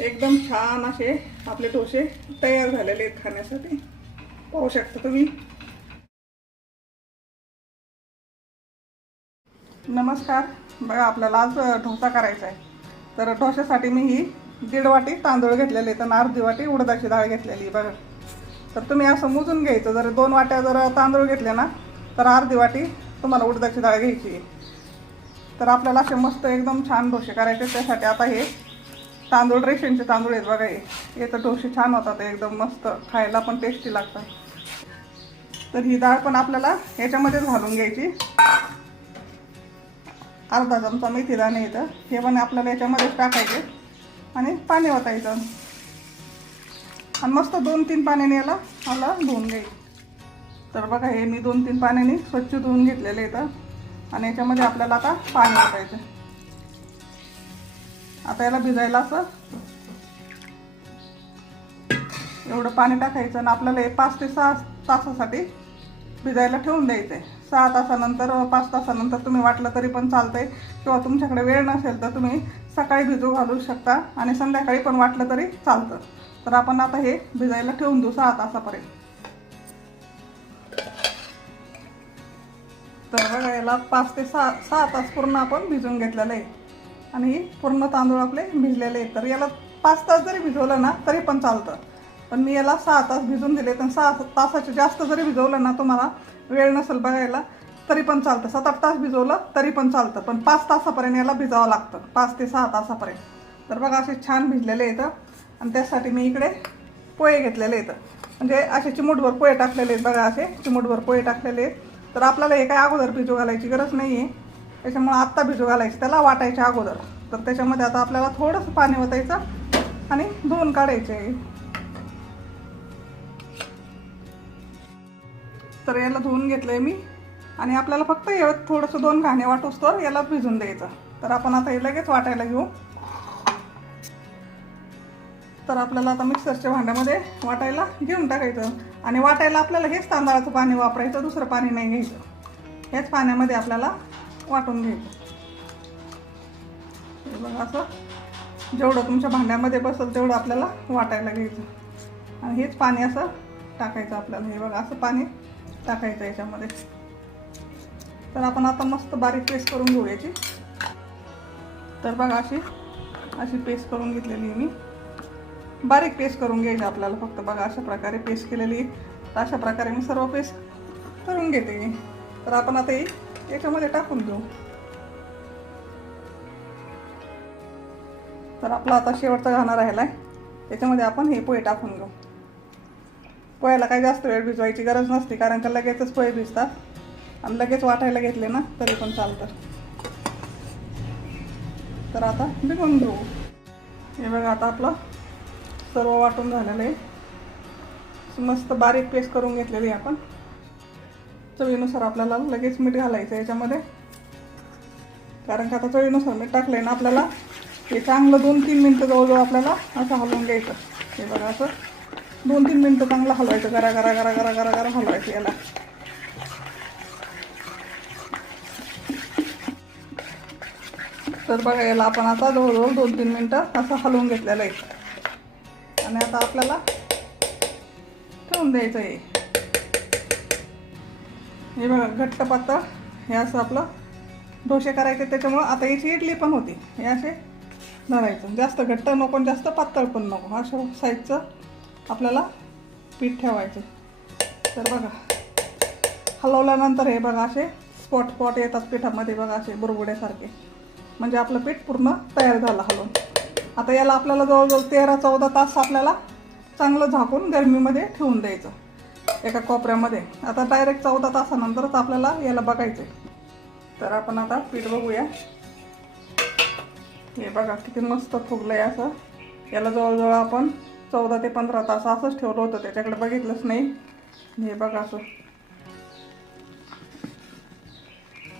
एकदम छान असे आपले डोसे तयार झालेले आहेत खाण्यासाठी. पाहू शकता तुम्ही. नमस्कार. बघा आपल्याला आज डोसा करायचा आहे. तर डोश्यासाठी मी ही दीड वाटी तांदूळ घेतलेले आहेत आणि अर्धी वाटी उडदाची डाळ घेतलेली आहे. बघा. तर तुम्ही असं मोजून घ्यायचं. जर दोन वाट्या जर तांदूळ घेतले ना तर अर्धी वाटी तुम्हाला उडदाची डाळ घ्यायची आहे. तर आपल्याला असे मस्त एकदम छान डोसे करायचे त्यासाठी आता हे तांदूळ रेशनचे तांदूळ आहेत बघा हे. याचं डोसे छान होतात एकदम मस्त. खायला पण टेस्टी लागतात. तर ही डाळ पण आपल्याला याच्यामध्येच घालून घ्यायची. अर्धा चमचा मेथी दाणे येतं हे पण आपल्याला याच्यामध्येच टाकायचे. आणि पाणी ओतायचं. आणि मस्त दोन तीन पाण्याने याला मला धुवून घ्यायचं. तर बघा हे मी दोन तीन पाण्याने स्वच्छ धुवून घेतलेले येतं आणि याच्यामध्ये आपल्याला आता पाणी ओतायचं. आता याला भिजायला असं. एवढं पाणी टाकायचं आणि आपल्याला हे पाच ते सहा तासासाठी भिजायला ठेवून द्यायचं आहे. सहा तासानंतर पाच तासानंतर तुम्ही वाटलं तरी पण चालतंय किंवा तुमच्याकडे वेळ नसेल तर तुम्ही सकाळी भिजू घालू शकता आणि संध्याकाळी पण वाटलं तरी चालतं. तर आपण आता हे भिजायला ठेवून देऊ सहा तासापर्यंत. तर बघा याला पाच ते सहा सहा तास पूर्ण आपण भिजून घेतलेलं आहे. आणि पूर्ण तांदूळ आपले भिजलेले आहेत. तर याला पाच तास जरी भिजवलं ना तरी पण चालतं. पण मी याला सहा तास भिजून दिले तर सहा तासाच्या जास्त जरी भिजवलं ना तुम्हाला वेळ नसेल बघायला तरी पण चालतं. सात आठ तास भिजवलं तरी पण चालतं. पण पाच तासापर्यंत याला भिजावं लागतं. पाच ते सहा तासापर्यंत. तर बघा असे छान भिजलेले येतं आणि त्यासाठी मी इकडे पोहे घेतलेले आहेत. म्हणजे असे चिमूटभर पोहे टाकलेले आहेत. बघा असे चिमूटभर पोहे टाकलेले आहेत. तर आपल्याला हे काय अगोदर भिजू घालायची गरज नाही आहे त्याच्यामुळं आत्ता भिजू घालायची त्याला वाटायच्या अगोदर. तर त्याच्यामध्ये आता आपल्याला थोडंसं पाणी ओतायचं आणि धुवून काढायचे. तर याला धुवून घेतलं आहे मी. आणि आपल्याला फक्त हे थोडंसं दोन घाणे वाटूस तर याला भिजून द्यायचं. तर आपण आता हे लगेच वाटायला घेऊ. तर आपल्याला आता मिक्सरच्या भांड्यामध्ये वाटायला घेऊन टाकायचं. आणि वाटायला आपल्याला हेच तांदळाचं पाणी वापरायचं दुसरं पाणी नाही घ्यायचं. हेच पाण्यामध्ये आपल्याला वाटून घ्यायचं. हे बघा असं. जेवढं तुमच्या भांड्यामध्ये बसेल तेवढं आपल्याला वाटायला घ्यायचं. आणि हेच पाणी असं टाकायचं आपल्याला. हे बघा असं पाणी टाकायचं याच्यामध्ये. तर आपण आता मस्त बारीक पेस्ट करून घेऊ याची. तर बघा अशी अशी पेस्ट करून घेतलेली आहे मी. बारीक पेस्ट करून घ्यायची आपल्याला फक्त. बघा अशा प्रकारे पेस्ट केलेली तर अशा प्रकारे मी सर्व पेस्ट करून घेते तर आपण आता ही याच्यामध्ये टाकून देऊ. तर आपला आता शेवटचा घाणा राहिला आहे त्याच्यामध्ये आपण हे पोहे टाकून घेऊ. पोह्याला काही जास्त वेळ भिजवायची गरज नसते कारण का लगेचच पोहे भिजतात. आणि लगेच वाटायला घेतले ना तरी पण चालतं. तर आता भिजवून घेऊ. हे बघा आता आपलं सर्व वाटून झालेलं आहे. मस्त बारीक पेस्ट करून घेतलेली आहे आपण. चवीनुसार आपल्याला लगेच मीठ घालायचं याच्यामध्ये. कारण का आता चवीनुसार मीठ टाकलं आहे ना आपल्याला हे चांगलं दोन तीन मिनटं जवळजवळ आपल्याला असं हलवून घ्यायचं. हे बघा असं. दोन तीन मिनटं चांगलं हलवायचं गरा गरा गरा गरा गरा गरा हलवायचं याला. तर बघा याला आपण आता जवळजवळ दोन तीन मिनटं असं हलवून घेतलेलं आहे. आणि आता आपल्याला ठेवून द्यायचं आहे. हे बघा घट्ट पातळ हे असं आपलं डोसे करायचे त्याच्यामुळं आता याची इडली पण होती. हे असे धरायचं. जास्त घट्ट नको आणि जास्त पातळ पण नको. अशा साईजचं आपल्याला पीठ ठेवायचं. तर बघा हलवल्यानंतर हे बघा असे स्पॉट स्पॉट येतात पिठामध्ये बघा असे बुरबुड्यासारखे. म्हणजे आपलं पीठ पूर्ण तयार झालं हलवून. आता याला आपल्याला जवळजवळ तेरा चौदा तास आपल्याला चांगलं झाकून गरमीमध्ये ठेवून द्यायचं. एका कोपऱ्यामध्ये. आता डायरेक्ट चौदा तासानंतरच आपल्याला याला बघायचं तर आपण आता पीठ बघूया. हे बघा किती मस्त फुगलं आहे असं. याला जवळजवळ आपण चौदा ते पंधरा तास असंच ठेवलं होतं. त्याच्याकडे बघितलंच नाही. हे बघा असं.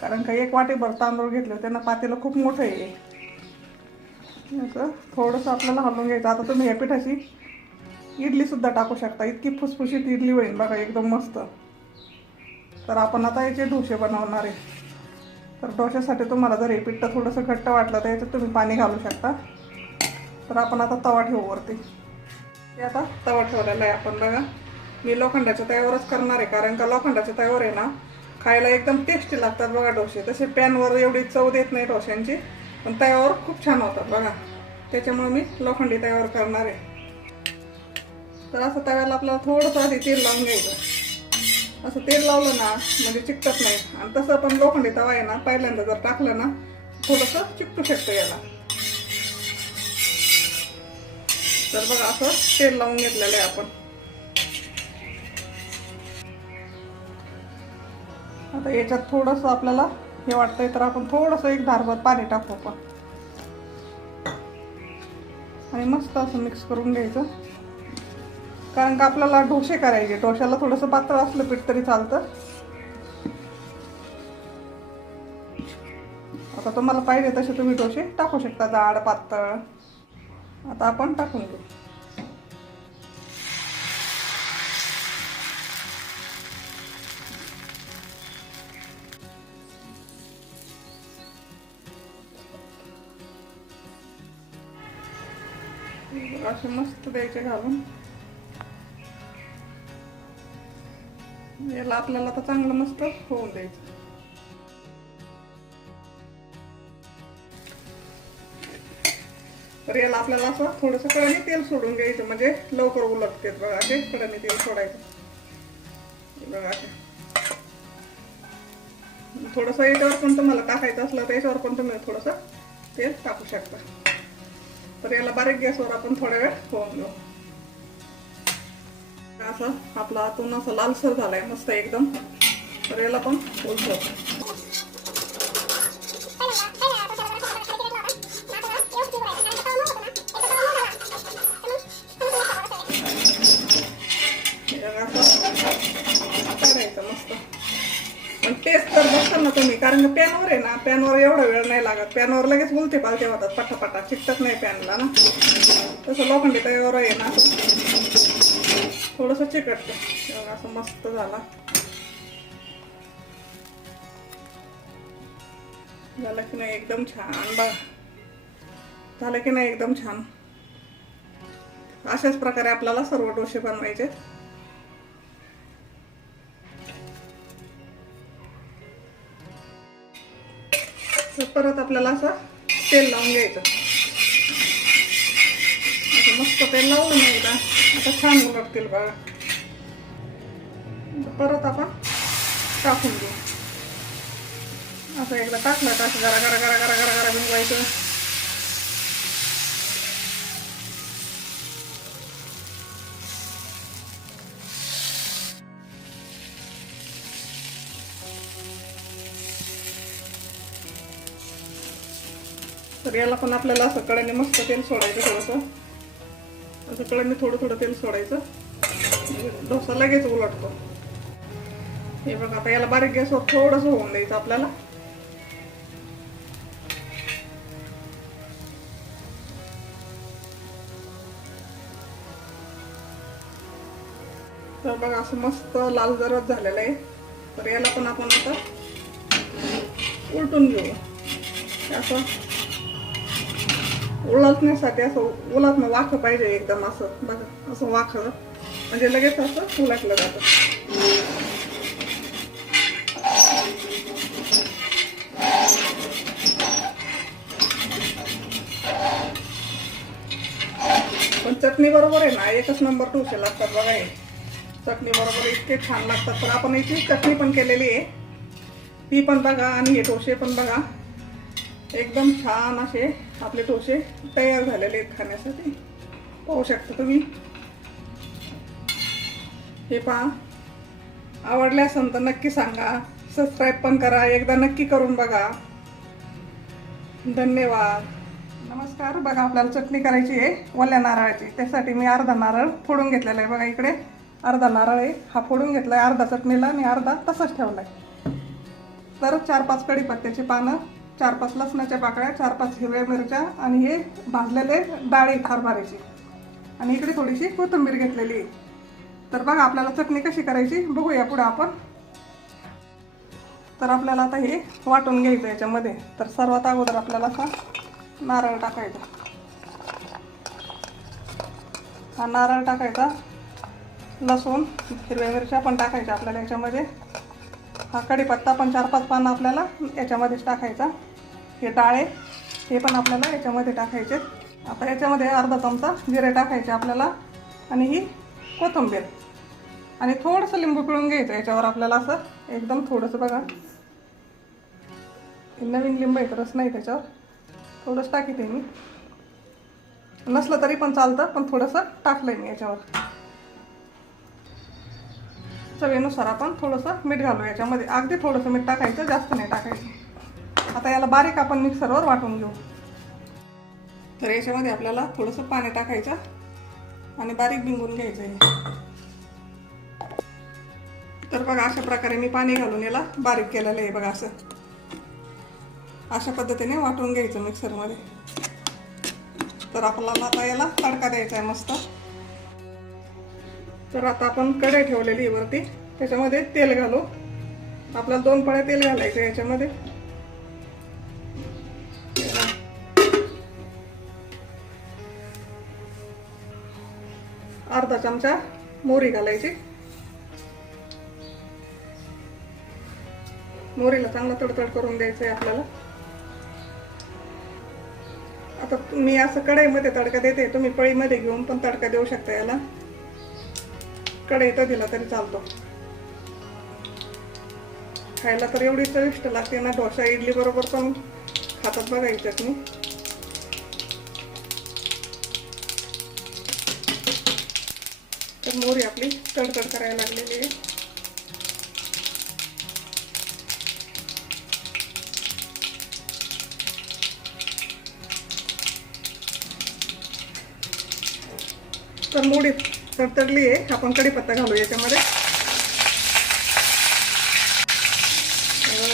कारण का एक वाटीभर तांदूळ घेतले होते ना पातेलं खूप मोठं आहे. असं थोडंसं आपल्याला हलवून घ्यायचं. आता तुम्ही ह्या पिठाची इडलीसुद्धा टाकू शकता. इतकी फुसफुशीत इडली होईल बघा एकदम मस्त. तर आपण आता याचे डोसे बनवणार आहे. तर डोश्यासाठी तुम्हाला जर हे थोडंसं घट्ट वाटलं तर याच्यात तुम्ही पाणी घालू शकता. तर आपण आता तवा ठेवू वरती. हे आता तवा ठेवलेला आहे आपण बघा. मी लोखंडाच्या तव्यावरच करणार आहे कारण का लोखंडाच्या तव्यावर आहे ना खायला एकदम टेस्टी लागतात बघा डोसे. तसे पॅनवर एवढी चव देत नाही डोश्यांची पण तव्यावर खूप छान होतात बघा. त्याच्यामुळे मी लोखंडी तव्यावर करणार आहे. तर असं तव्याला आपल्याला थोडंसं आधी तेल लावून घ्यायचं. असं तेल लावलं ना म्हणजे चिकटत नाही. आणि तसं पण लोखंडी तवा आहे ना पहिल्यांदा जर टाकलं ना थोडंसं चिकटू शकतं याला. तर बघा असं तेल लावून घेतलेलं आहे आपण. आता याच्यात थोडंसं आपल्याला हे वाटतंय तर आपण थोडंसं एक धारभर पाणी टाकू आपण. आणि मस्त असं मिक्स करून घ्यायचं. कारण का आपल्याला डोसे करायचे? डोश्याला थोडंसं पातळ असलं पीठ तरी चालतं. आता तुम्हाला पाहिजे तसे तुम्ही डोसे टाकू शकता जाड पातळ. आता आपण टाकून घेऊ. असे मस्त द्यायचे घालून. याला आपल्याला तर चांगलं मस्त होऊन द्यायचं. तर याला आपल्याला असं थोडंसं कळणी तेल सोडून घ्यायचं म्हणजे लवकर उलटते बघा असे कडाने तेल सोडायचं. बघा थोडंसं याच्यावर पण तुम्हाला टाकायचं असलं तर याच्यावर पण तुम्ही थोडंसं तेल टाकू शकता. तर याला बारीक गॅसवर आपण थोड्या वेळ होऊन घेऊ असं आपला आतून असं लालसर झालाय मस्त एकदम. तर याला पण उलटवतो काढायचं मस्त. पण टेस्ट तर बघता ना तुम्ही कारण का पॅनवर आहे ना पॅनवर एवढा वेळ नाही लागत. पॅनवर लगेच बोलते पालते होतात पटापटा. चिकटत नाही पॅनला ना. तसं लोखंडी तव्यावर आहे ना. थोडंसं चिकटतं असं मस्त झाला. झालं की नाही एकदम छान बघा. झालं की नाही एकदम छान. अशाच प्रकारे आपल्याला सर्व डोसे बनवायचे. तर परत आपल्याला असं तेल लावून घ्यायचं. असं मस्त तेल लावलं नाही एकदा. आता छान उलटतील बा परत आपण टाकून घेऊ असं एकदा टाकलं का असं गरा गरा गरा गरा गरा गरा भिजवायचं तर याला पण आपल्याला असं कड्याने मस्त तेल सोडायचं थोडंसं. असं कडेने थोडं थोडं तेल सोडायचं. म्हणजे डोसा लगेच उलटतो हे बघा आता याला बारीक गॅसवर थोडंसं होऊन द्यायचं आपल्याला. तर बघा असं मस्त लाल जरद झालेलं आहे. तर याला पण आपण आता उलटून घेऊ. असं. उलटण्यासाठी असं उलटणं वाखं पाहिजे एकदम असं बघा असं वाख. म्हणजे लगेच असं उलटलं जातं. पण चटणी बरोबर आहे ना एकच नंबर टोसे लागतात बघा हे. चटणी बरोबर इतके छान लागतात. तर आपण याची चटणी पण केलेली आहे. ती पण बघा आणि हे टोसे पण बघा. एकदम छान असे आपले डोसे तयार झालेले आहेत खाण्यासाठी. पाहू शकता तुम्ही. हे पहा. आवडले असेल तर नक्की सांगा. सबस्क्राईब पण करा. एकदा नक्की करून बघा. धन्यवाद. नमस्कार. बघा आपल्याला चटणी करायची आहे. ओल्या नारळाची. त्यासाठी मी अर्धा नारळ फोडून घेतलेला आहे. बघा इकडे. अर्धा नारळ आहे. हा फोडून घेतला आहे अर्धा चटणीला. आणि अर्धा तसंच ठेवला आहे तर चार पाच कढीपत्त्याची पानं चार पाच लसणाच्या पाकळ्या चार पाच हिरव्या मिरच्या आणि हे भाजलेले डाळी हरभऱ्याची. आणि इकडे थोडीशी कोथिंबीर घेतलेली. तर बघा आपल्याला चटणी कशी करायची बघूया पुढं आपण. तर आपल्याला आता हे वाटून घ्यायचं याच्यामध्ये. तर सर्वात अगोदर आपल्याला असा नारळ टाकायचा. हा नारळ टाकायचा. लसूण हिरव्या मिरच्या पण टाकायच्या आपल्याला याच्यामध्ये. हा कढीपत्ता पण चार पाच पानं आपल्याला याच्यामध्येच टाकायचा. हे डाळे हे पण आपल्याला याच्यामध्ये टाकायचे. आता याच्यामध्ये अर्धा चमचा जिरे टाकायचे आपल्याला आणि ही कोथिंबीर. आणि थोडंसं लिंबू पिळून घ्यायचं याच्यावर आपल्याला असं. एकदम थोडंसं बघा. नवीन लिंब आहे रस नाही त्याच्यावर. थोडंसं टाकीते मी. नसलं तरी पण चालतं पण थोडंसं टाकलंय मी याच्यावर. चवीनुसार आपण थोडंसं मीठ घालू याच्यामध्ये. अगदी थोडंसं मीठ टाकायचं जास्त नाही टाकायचं. आता याला बारीक आपण मिक्सरवर वाटून घेऊ. तर याच्यामध्ये आपल्याला थोडंसं पाणी टाकायचं आणि बारीक बिंगून घ्यायचं आहे तर बघा अशा प्रकारे मी पाणी घालून याला बारीक केलेलं आहे बघा असं. अशा पद्धतीने वाटून घ्यायचं मिक्सरमध्ये. तर आपल्याला आता याला तडका द्यायचा आहे मस्त. तर आता आपण कढई ठेवलेली आहे वरती. त्याच्यामध्ये तेल घालू. आपल्याला दोन पळ्या तेल घालायचं याच्यामध्ये. अर्धा चमचा मोहरी घालायची. मोहरीला चांगला तडतड करून द्यायचं आहे आपल्याला. आता मी असं कढईमध्ये तडका देते तुम्ही पळीमध्ये घेऊन पण तडका देऊ शकता याला. कढईत दिला तरी चालतो. खायला तर एवढी चविष्ट लागते ना डोसा इडली बरोबर पण खातात बघा चटणी मोहरी मोरी आपली तडतड करायला लागलेली आहे. तर मोडी तडतडली आहे. आपण कढीपत्ता घालू याच्यामध्ये.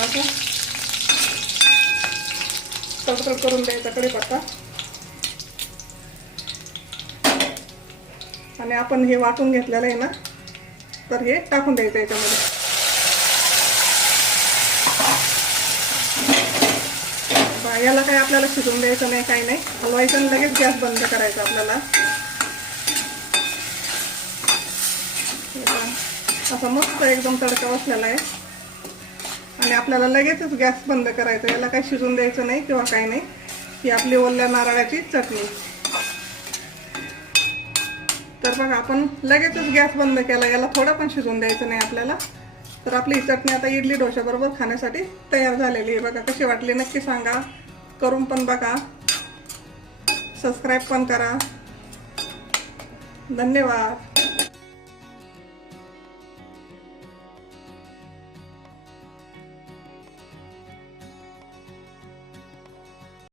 असं तडतड करून द्यायचा कढीपत्ता. आणि आपण हे वाटून घेतलेलं आहे ना तर हे टाकून द्यायचं याच्यामध्ये. याला काही आपल्याला शिजवून द्यायचं नाही काही नाही. हलवायचं आणि लगेच गॅस बंद करायचा आपल्याला. असं असा मस्त एकदम तडका बसलेला आहे. आणि आपल्याला लगेचच गॅस बंद करायचा याला काही शिजून द्यायचं नाही किंवा काही नाही. ही आपली ओल्या नारळाची चटणी. तर बघा आपण लगेचच गॅस बंद केला याला थोडं पण शिजून द्यायचं नाही आपल्याला. तर आपली ही चटणी आता इडली डोशाबरोबर खाण्यासाठी तयार झालेली आहे. बघा कशी वाटली नक्की सांगा. करून पण बघा. सबस्क्राईब पण करा. धन्यवाद.